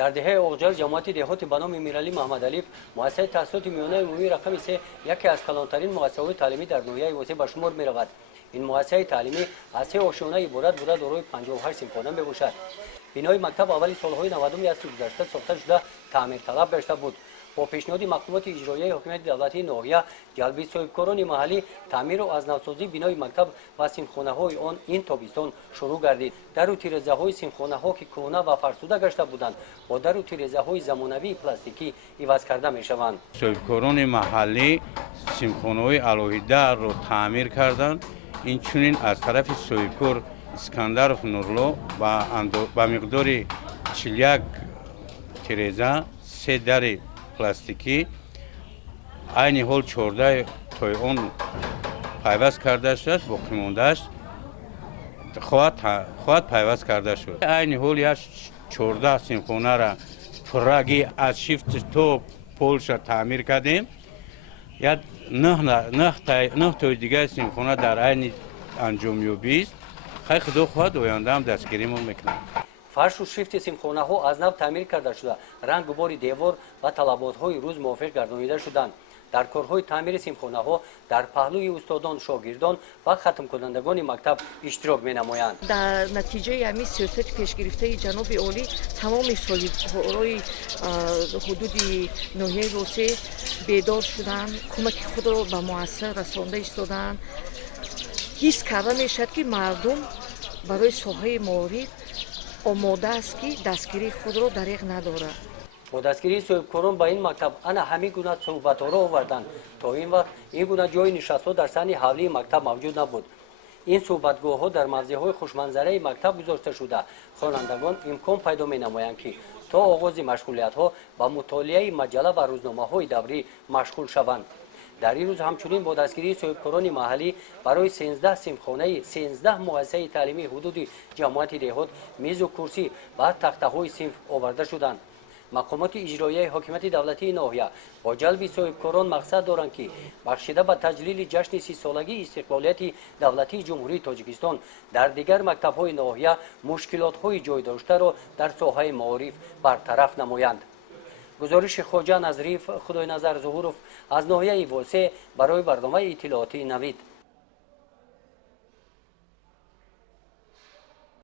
در دهه اوجال جماعت دهات به نام امیرعلی محمد علیف مؤسسه تحصیلات میانه عمومی رقم 3 یکی از کلانترین مؤسسه‌های تعلیمی در ناحیه وسیع به شمار می‌رود. این مؤسسه تعلیمی از 3 آشیانه عبارت بوده دارای 58 صنفخانه میباشد. بنای مکتب اولی سالهای 90 از گذشته ساخته شده تعمیر طلب گشته بود. با پیشنهاد مقامات اجرایی حکومت دولتی ناحیه جلب صاحبکاران محلی تعمیر و از نوسازی بنای مکتب و صنفخانه‌های آن این تابستان شروع گردید. در و تیره‌های صنفخانه‌ها که کهنه و فرسوده گشته بودند با در و تیره‌های زمانوی پلاستیکی عوض کرده می‌شوند. صاحبکاران محلی صنفخانه‌های علاهیده را تعمیر کردند. اینچنین از طرف صاحبکار اسکندرов نورلو با مقدار 41 تیره‌زه 3 در پلاستیکی عین حال 14 تای آن پیوست کرده شد باقی مانده است خواهد پیوست کرده شد. عین حال یک 14 صنفخانه را پرگی از شیفت تو پولش تعمیر کردیم. یک 9 تای دیگه صنفخانه در عین انجامیابی است. خدا خواهد آینده هم دستگیریمون میکنه. فرش و شیفت صنفخانه‌ها از نو تعمیر کرده شده، رنگ و بار دیوار و طلبات‌های روز موافق گردانیده شدند. در کارهای تعمیر صنفخانه‌ها در پهلوی استادان، شاگردان و ختم کنندگان مکتب اشتراک می‌نمایند. در نتیجه همین سیاست پیشگرفته جناب عالی تمام صاحبکاران حدود ناحیه وسیع بیدار شدند، کمک خود را به مؤسسه رسانده ایستادند. حس کرده میشد که مردم برای ساحه معارف آماده است که دستگیری خود را دریغ ندارد. با دستگیری صاحبکاران به این مکتب انا همه گونه صحبت‌ها را آوردند. تا این وقت این گونه جای نشست‌ها در صحن حولی مکتب موجود نبود. این صحبتگاه‌ها در موضع‌های خوشمنظره مکتب گذاشته شده. خوانندگان امکان پیدا می‌نمایند که تا آغاز مشغولیت‌ها با مطالعه مجله و روزنامه‌های دوری مشغول شوند. در این روز همچنین با دستگیری صاحبکاران محلی برای 13 صنفخانه 13 مؤسسه تعلیمی حدود جماعت دهات میز و کرسی و تخته‌های صنف آورده شدند. مقامات اجرایی حکومت دولتی ناحیه با جلب صاحبکاران مقصد دارند که بخشیده به تجلیل جشن 30 سالگی استقلالیت دولتی جمهوری تاجیکستان در دیگر مکتب‌های ناحیه مشکلات‌های جای داشته را در ساحه معارف برطرف نمایند. گزارش خواجه نظریف خدای نظر ظهورов از ناحیه واسع برای برنامه اطلاعاتی نوید.